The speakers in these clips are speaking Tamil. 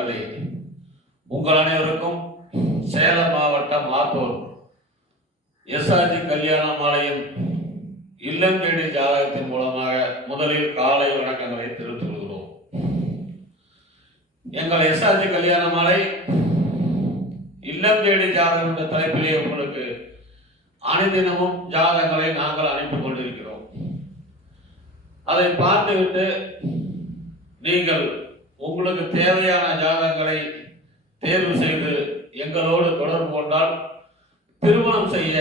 ஜாதகங்களே, உங்கள் அனைவருக்கும் சேலம் மாவட்டம் ஆத்தூர் எஸ்ஆர்ஜி கல்யாண மாலையின் இல்லம் தேடி ஜாதகத்தின் மூலமாக முதலில் காலை வணக்கங்களை தெரிவித்துக் கொள்கிறோம். எங்கள் எஸ்ஆர்ஜி கல்யாண மாலை இல்லம் தேடி ஜாதகம் என்ற தலைப்பிலே உங்களுக்கு அனைதினமும் ஜாதகங்களை நாங்கள் அனுப்பிக் கொண்டிருக்கிறோம். அதை பார்த்துவிட்டு நீங்கள் உங்களுக்கு தேவையான ஜாதகங்களை தேர்வு செய்து எங்களோடு தொடர்பு கொண்டால் திருமணம் செய்ய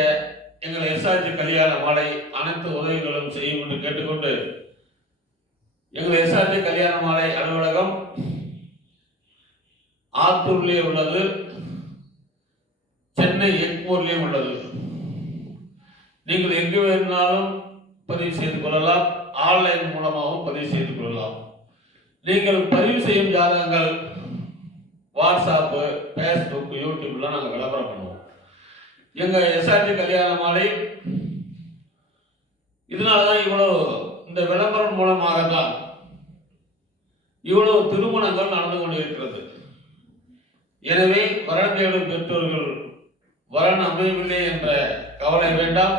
எங்கள் எஸ்ஆர்ஜி கல்யாண மாலை அனைத்து உதவிகளும் செய்யும் என்று கேட்டுக்கொண்டு, எங்கள் எஸ்ஆர்ஜி கல்யாண மாலை அலுவலகம் ஆத்தூர்லேயே உள்ளது, சென்னை எக்மூர்லேயும் உள்ளது. நீங்கள் எங்கு வேணும்னாலும் பதிவு செய்து கொள்ளலாம், ஆன்லைன் மூலமாகவும் பதிவு செய்து கொள்ளலாம். நீங்கள் பதிவு செய்யும் ஜாதகங்கள் வாட்ஸ்அப்பு, ஃபேஸ்புக், யூடியூப்லாம் நாங்கள் விளம்பரம் பண்ணுவோம். எங்கள் எஸ்ஆர்ஜி கல்யாண மாலை இதனால தான் இவ்வளோ, இந்த விளம்பரம் மூலமாக தான் இவ்வளவு திருமணங்கள் நடந்து கொண்டிருக்கிறது. எனவே வரன் தேடும் பெற்றோர்கள் வரன் அமையவில்லை என்ற கவலை வேண்டாம்.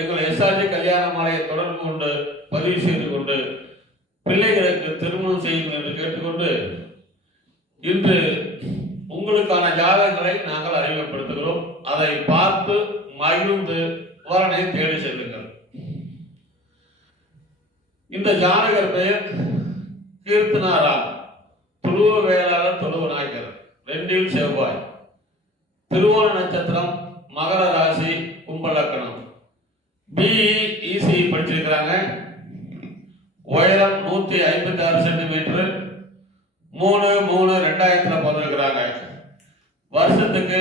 எங்கள் எஸ்ஆர்ஜி கல்யாண மாலையை தொடர்பு கொண்டு பதிவு செய்து கொண்டு பிள்ளைகளுக்கு திருமணம் செய்யுங்கள் என்று கேட்டுக்கொண்டு, இன்று உங்களுக்கான ஜாதகங்களை நாங்கள் அறிமுகப்படுத்துகிறோம். அதை பார்த்து மகிழ்ந்து வரனை தேடி செல்லுங்கள். இந்த ஜாதகர் பெயர் கீர்த்தனாராம், துருவ வேளாளர், தொழுவ நாயக்கர், 2 செவ்வாய், திருவோண நட்சத்திரம், மகர ராசி, கும்பலக்கணம், பிஇ இசி படிச்சிருக்கிறாங்க. உயரம் 156 சென்டிமீட்டர், 3/3/2000 பிறந்திருக்கிறாங்க. வருஷத்துக்கு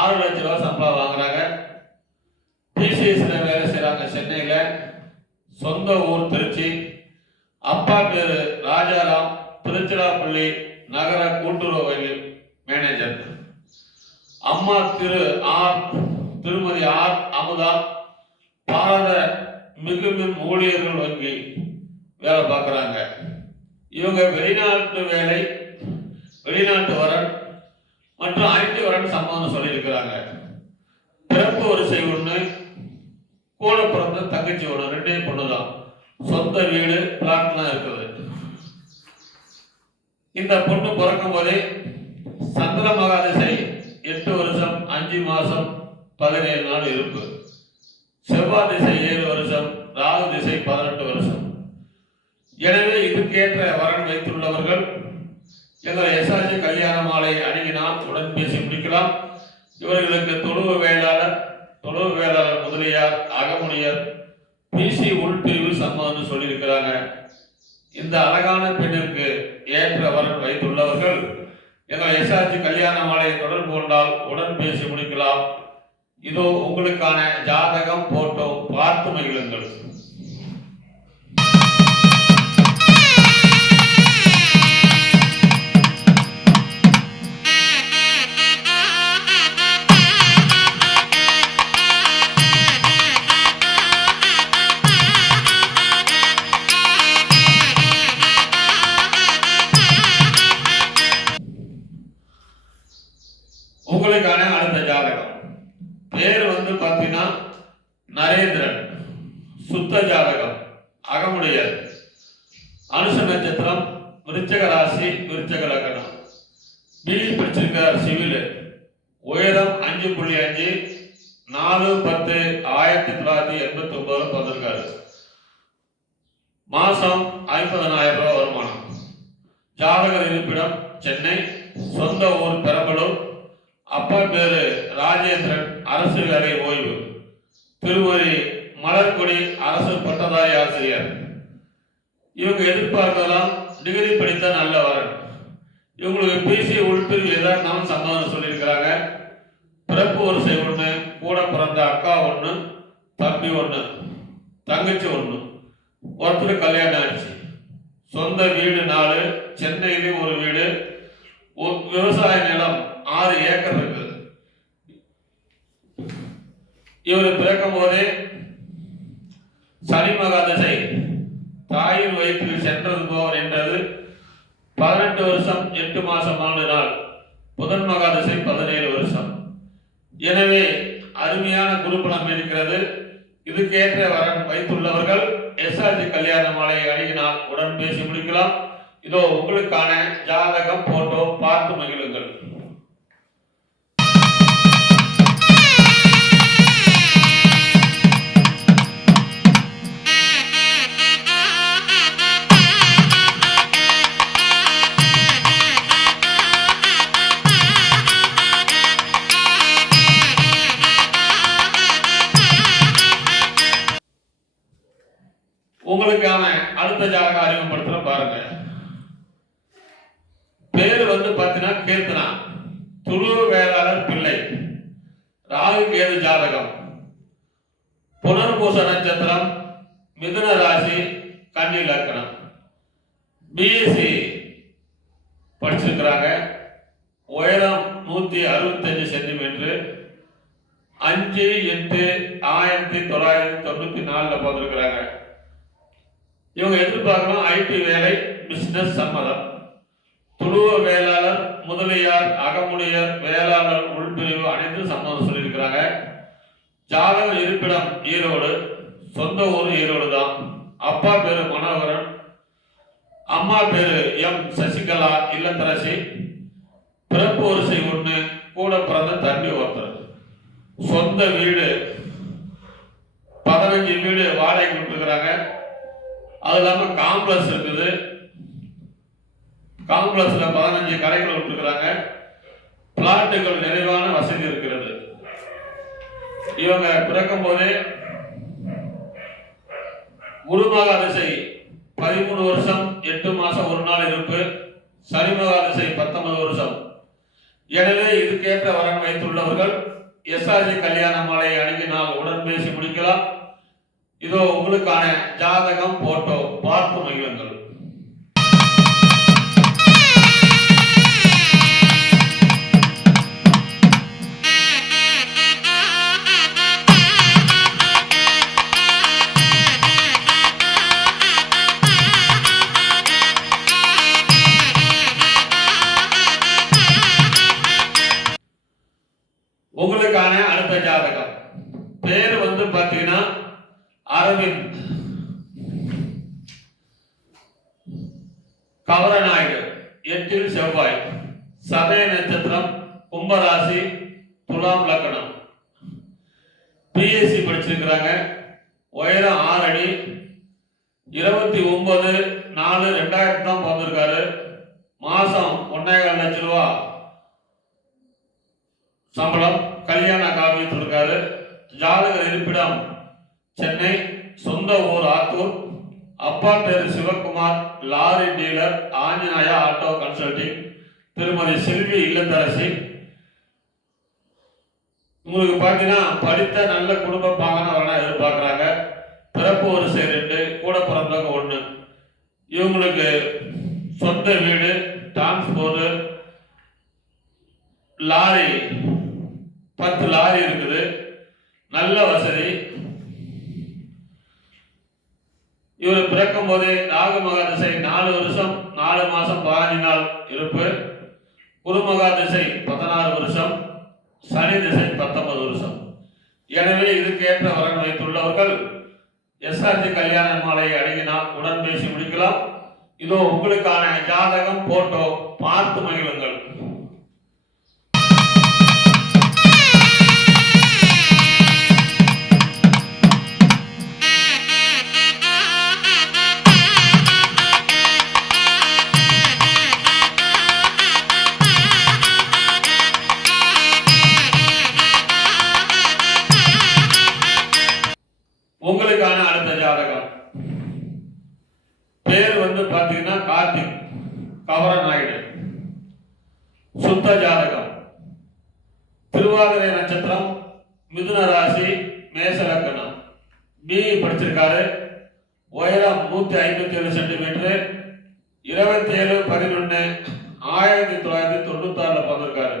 6 லட்சம் ரூபாய் சம்பளம் வாங்குறாங்க. டிசிஎஸ்ல வேலை செய்யறாங்க சென்னையில. சொந்த ஊர் திருச்சி. அப்பா பேரு ராஜாராம், திருச்சிராப்பள்ளி நகர கூட்டுறவு வங்கி மேனேஜர். அம்மா திருமதி ஆர் அமுதா, பாரத மிகுமின் ஊழியர்கள் வங்கி வேலை பார்க்குறாங்க. இவங்க வெளிநாட்டு வேலை, வெளிநாட்டு வரன் மற்றும் ஐடி வரன் சம்பந்தம் சொல்லியிருக்கிறாங்க. பிறப்பு வரிசை 1, கூட பிறந்த தங்கச்சி 1, 2 பொண்ணு தான். சொந்த வீடு, பிளாட்லாம் இருக்குது. இந்த பொண்ணு பிறக்கும் போதே சந்திர மகாதிசை 8 வருஷம் 5 மாசம் 17 நாள் இருப்பு. செவ்வாய் திசை 7 வருஷம், ராகு திசை 18 வருஷம். எனவே இதுக்கேற்ற வரன் வைத்துள்ளவர்கள் எங்கள் எஸ்ஆர்ஜி கல்யாண மாலை அணுகினால் உடன் பேசி முடிக்கலாம். இவர்களுக்கு தொழுவ வேளாளர் முதலியார், அகமுனியர், பிசி உள்பிரிவு சம்மதம் சொல்லியிருக்கிறாங்க. இந்த அழகான பெண்ணிற்கு ஏற்ற வரன் வைத்துள்ளவர்கள் எங்கள் எஸ்ஆர்ஜி கல்யாண மாலையை தொடர்பு கொண்டால் உடன் பேசி முடிக்கலாம். இதோ உங்களுக்கான ஜாதகம், போட்டோ பார்த்து மகிழுங்கள். உங்களுக்கான அடுத்த ஜாதகம் பேர் பார்த்தீங்கன்னா நரேந்திரன். சுத்த ஜாதகம், அகமுடையர், அனுச நட்சத்திரம், விருச்சக ராசி, விருச்சக லக்னம், பிஇ படிச்சிருக்கிறார், சிவில். உயரம் 5.5, 4/10/1989 பிறந்திருக்காரு. மாசம் 50,000 ரூபாய் வருமானம். ஜாதகர் இருப்பிடம் சென்னை, சொந்த ஊர் பெரம்பலூர். அப்பா பேரு ராஜேந்திரன், அரசு வேலை ஓய்வு. திருமதி மலர்கொடி, அரசு பட்டதாரி ஆசிரியர். இவங்க எதிர்பார்க்கலாம் டிகிரி படித்த நல்ல வரன். இவங்களுக்கு பிசி உள்பிரிவு எதாவது சம்மதம் சொல்லியிருக்கிறாங்க. பிறப்பு வரிசை 1, கூட பிறந்த அக்கா 1, தம்பி 1, தங்கச்சி 1. ஒருத்தர் கல்யாணம் ஆச்சு. சொந்த வீடு 4, சென்னையிலே ஒரு வீடு, விவசாய நிலம் 6 ஏக்கர் இருக்குது. இவர் பிறக்கும் போதே சனி மகாதசை தாயின் வயிற்றில் சென்றது போவர் என்றது 18 வருஷம் 8 மாசமான மகா திசை 17 வருஷம். எனவே அருமையான குருபலம் இருக்கிறது. இதுக்கேற்ற வரன் வைத்துள்ளவர்கள் எஸ்ஆர்ஜி கல்யாண மாலை அணுகினால் உடன் பேசி முடிக்கலாம். இதோ உங்களுக்கான ஜாதகம் போட்டோ பார்த்து மகிழுங்கள். உங்களுக்கான அடுத்த ஜாதகம் அறிமுகப்படுத்துற பாருங்க. பேரு பாத்தீங்கன்னா கீர்த்தனா, துளு வேளாளர் பிள்ளை, ராகு கேது ஜாதகம், புனர்பூச நட்சத்திரம், மிதுன ராசி, கன்னி லக்னம், பிஎஸ்சி படிச்சிருக்கிறாங்க. உயரம் 165 சென்டிமீட்டர், 5/8/1994 பிறந்திருக்கிறாங்க. இவங்க எதிர்பார்க்கலாம் ஐடி வேலை, பிசினஸ் சம்மதம். துளுவ வேளாளர், முதலியார், அகமுடையர், வேளாளர் உள்பிரிவு அனைத்து சம்மதம் சொல்லியிருக்கிறாங்க. ஜாதக இருப்பிடம் ஈரோடு, சொந்த ஊர் ஈரோடு தான். அப்பா பேரு மனோகரன், அம்மா பேரு எம் சசிகலா, இல்லத்தரசி. பிறப்பு வரிசை 1, கூட பிறந்த தம்பி ஒருத்தர். சொந்த வீடு 15 வீடு வாடகை விட்டுருக்கிறாங்க. அது இல்லாம காம்ப்ளெக்ஸ் இருக்குது. காம்ப்ளெக்ஸ்ல 15 கடைகள் விட்டுருக்கிறாங்க. பிளாட்டுகள் நிறைவான வசதி இருக்கிறது. இவங்க பிறக்கும் போதே குரு மகா திசை 13 வருஷம் 8 மாசம் 1 நாள் இருப்பு, சனி மகா திசை 19 வருஷம். எனவே இதுக்கேற்ற வரன் வைத்துள்ளவர்கள் எஸ்ஆர்ஜி கல்யாண மாலை அணுகினால் உடன் பேசி முடிக்கலாம். இதோ உங்களுக்கான ஜாதகம் போட்டோ பார்த்து மகிழுங்கள். உங்களுக்கான அடுத்த ஜாதகம். பேர் பாத்தீங்கன்னா அரவிந்த் கவரநாயுடு, 8 செவ்வாய், சதய நட்சத்திரம், கும்பராசி, துலாம் லக்னம். பிஎஸ்சி படிச்சிருக்கிறாங்க. உயரம் 6 அடி, 29/4/2000 தான் பிறந்திருக்காரு. மாசம் 1.25 லட்சம் ரூபாய் சம்பளம். கல்யாண காவியத்தில் இருக்காரு. ஜாதக இருப்பிடம் சென்னை, சொந்த ஊர் ஆத்தூர். அப்பா பேரு Sivakumar, lorry dealer, Anjaneya auto consulting. திருமதி செல்வி, இல்லத்தரசி. உங்களுக்கு பாத்தீங்கன்னா படித்த நல்ல குடும்ப பாகனவர்களா எதிர்பார்க்கிறாங்க. பிறப்பு வரிசை 2, கூட பிறந்தவங்க 1. இவங்களுக்கு சொந்த வீடு, டிரான்ஸ்போர்ட், லாரி 10 லாரி இருக்குது. நல்ல வசதி. இவர் பிறக்கும் போதே ராகு மகா திசை 4 வருஷம் 4 மாசம் 15 நாள் இருப்பு, குரு மகா திசை 16 வருஷம், சனி திசை 19 வருஷம். எனவே இதுக்கேற்ற வரன் வைத்துள்ளவர்கள் எஸ்ஆர்ஜி கல்யாண மாலை அணுகினால் உடன் பேசி முடிக்கலாம். இதோ உங்களுக்கான ஜாதகம் போட்டோ பார்த்து மகிழுங்கள். உங்களுக்கான அடுத்த ஜாதகம். பேர் பாத்தீங்கன்னா கார்த்திக் கவரநாயுடு, சுத்த ஜாதகம். திருவாதிரை நட்சத்திரம், மிதுன ராசி, மேச லக்னம். பிஇ படிச்சிருக்காரு. உயரம் 157 சென்டிமீட்டர், 27/11/1996 பிறந்திருக்காரு.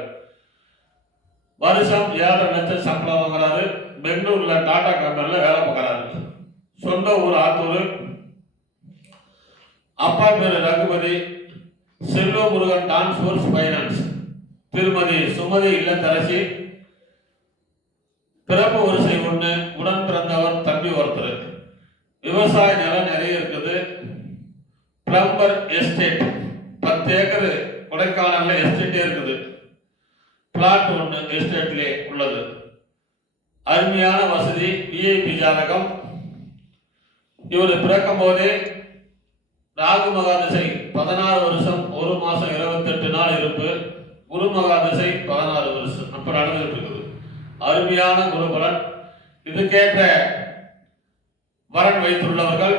வருஷம் 7.5 லட்சம் சம்பளம் வாங்குறாரு. பெங்களூர்ல டாடா கம்பெனில வேலை பார்க்கறாரு. சொந்த ஊர் ஆத்தூர். அப்பா பேரு ரகுபதி, செல்வ முருகன் டிரான்ஸ்போர்ட் ஃபைனான்ஸ், திருமதி சுமதி இல்லத்தரசி, பிறப்பு வரிசை 1, உடன் பிறந்தவர் தம்பி ஒருத்தர். விவசாய நிலம் நிறைய இருக்குது. பிளம்பர் எஸ்டேட் 10 ஏக்கர் கொடைக்கானல்ல எஸ்டேட்டே இருக்குது. பிளாட் 1 எஸ்டேட்லே உள்ளது. அருமையான வசதி, விஐபி ஜாதகம். இவர் பிறக்கும் போதே ராகு மகாதிசை 16 வருஷம் 1 மாசம் 28 நாள் இருப்பு. குரு மகாதிசை 16 வருஷம் அப்ப நடந்துட்டு இருக்குது. அருமையான குருபலன். இதுக்கேற்ற வரன் வைத்துள்ளவர்கள்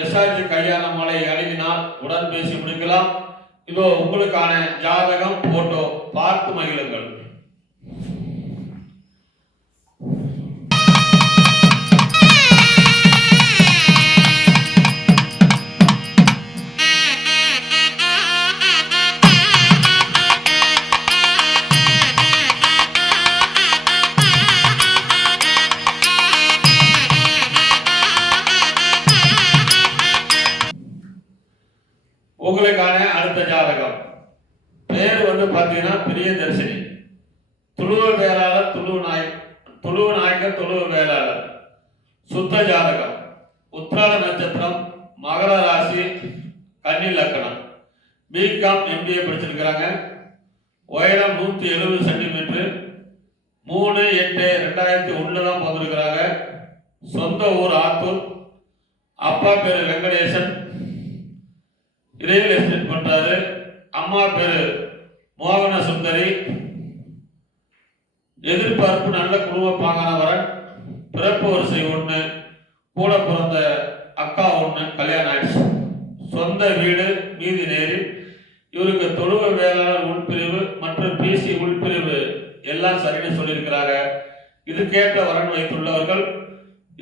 எஸ்ஆர்ஜி கல்யாண மாலையை அணுகினால் உடன் பேசி முடிக்கலாம். இதோ உங்களுக்கான ஜாதகம், போட்டோ பார்த்து மகிழுங்கள். உங்களுக்கான அடுத்த ஜாதகம். பேர் பார்த்தீங்கன்னா பிரியதர்ஷினி. துளுவ வேளாளர், துளுவ நாயக்கர், துளுவ வேளாளர். சுத்த ஜாதகம். உத்திராட நட்சத்திரம், மகர ராசி, கன்னி லக்கணம். பிகாம் எம்பிஏ படிச்சிருக்கிறாங்க. உயரம் 170 சென்டிமீட்டர். 3/8/2001 தான் பிறந்திருக்கிறாங்க. சொந்த ஊர் ஆத்தூர். அப்பா பேரு வெங்கடேசன், ரியல் எஸ்டேட் பண்றாரு. அம்மா பேரு மோகன சுந்தரி. எதிர்பார்ப்பு நல்ல குடும்ப பாங்கானவரன். பிறப்பு வரிசை 1, கூட பிறந்த அக்கா 1 கல்யாணம் ஆயிடுச்சு. சொந்த வீடு மீதி நேரி. இவருக்கு தொழுவ வேளாளர் உள்பிரிவு மற்றும் பிசி உள்பிரிவு எல்லாம் சரின்னு சொல்லியிருக்கிறாங்க. இதுக்கேற்ற வரன் வைத்துள்ளவர்கள்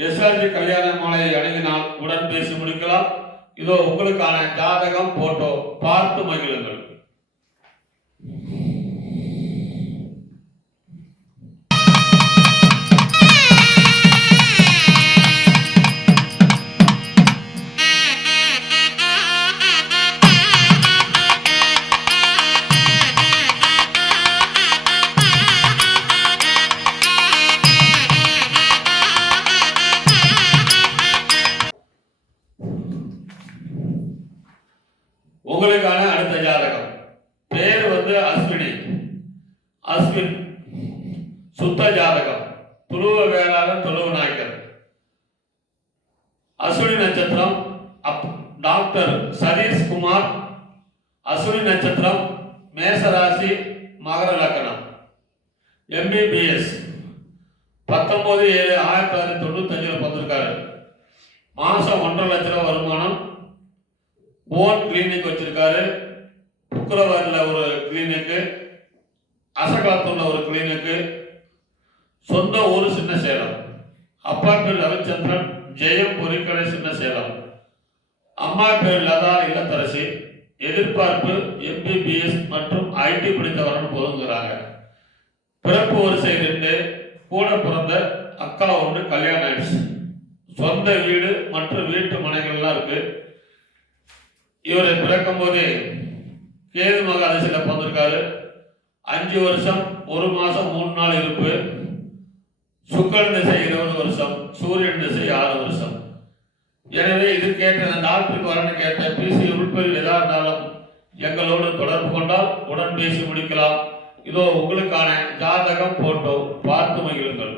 எஸ்ஆர்ஜி கல்யாண மாலையை அணுகினால் உடன் பேசி முடிக்கலாம். இதோ உங்களுக்கான ஜாதகம், போட்டோ பார்த்து மகிழுங்கள். உங்களுக்கான அடுத்த ஜாதகம். பேர் அஸ்வின். சுத்த ஜாதகம். துளுவ வேளாளர், துளுவ நாயக்கர். அஸ்வினி நட்சத்திரம் டாக்டர் சதீஷ் குமார். அஸ்வினி நட்சத்திரம் மேசராசி, மகர லக்கணம். எம்பிபிஎஸ் 19/7/1995 பிறந்திருக்காரு. மாசம் 1.5 லட்சம் வருமானம். ஓன் கிளினிக் வச்சிருக்காரு. புக்கரவாரில் ஒரு கிளினிக்கு, அசகாலத்துல ஒரு கிளினிக்கு. சொந்த ஊர் சின்ன சேலம். அப்பா பேர் ரவிச்சந்திரன், ஜெயம் பொறிக்கடை, சின்ன சேலம். அம்மா பேர் லதா இல்லத்தரசி. எதிர்பார்ப்பு எம்பிபிஎஸ் மற்றும் ஐடி படித்தவரன் போதுங்கிறாங்க. பிறப்பு வரிசை 2, கூட பிறந்த அக்கா 1 கல்யாணம் ஆயிடுச்சு. சொந்த வீடு மற்றும் வீட்டு மனைகள்லாம் இருக்கு. இவரை பிறக்கும் போதே கேது மகாதசியில பிறந்திருக்காரு. 5 வருஷம் 1 மாசம் 3 நாள் இருப்பு. சுக்கிரன் திசை 20 வருஷம், சூரியன் திசை 6 வருஷம். எனவே இதுக்கேற்ற டாக்டருக்கு வரணும் கேட்ட பிசி உள்பிரிவு எதா இருந்தாலும் எங்களோடு தொடர்பு கொண்டால் உடன் பேசி முடிக்கலாம். இதோ உங்களுக்கான ஜாதகம், போட்டோ பார்த்து மகிழுங்கள்.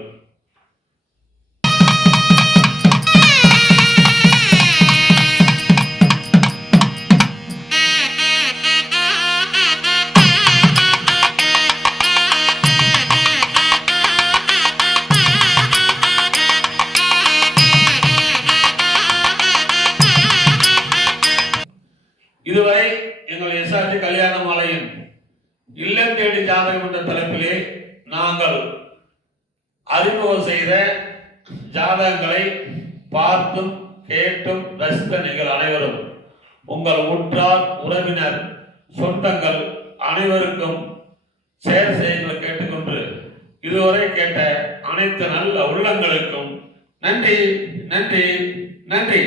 இதுவரை எங்கள் எஸ்ஆர்ஜி கல்யாண மாலையின் இல்லம் தேடி ஜாதகம் என்ற தலைப்பிலே நாங்கள் அறிமுகம் செய்த ஜாதகங்களை பார்த்தும் கேட்டும் ரசித்த நீங்கள் அனைவரும் உங்கள் உற்றார், உறவினர், சொந்தங்கள் அனைவருக்கும் ஷேர் செய்து கேட்டுக்கொண்டு இதுவரை கேட்ட அனைத்து நல்ல உள்ளங்களுக்கும் நன்றி, நன்றி, நன்றி.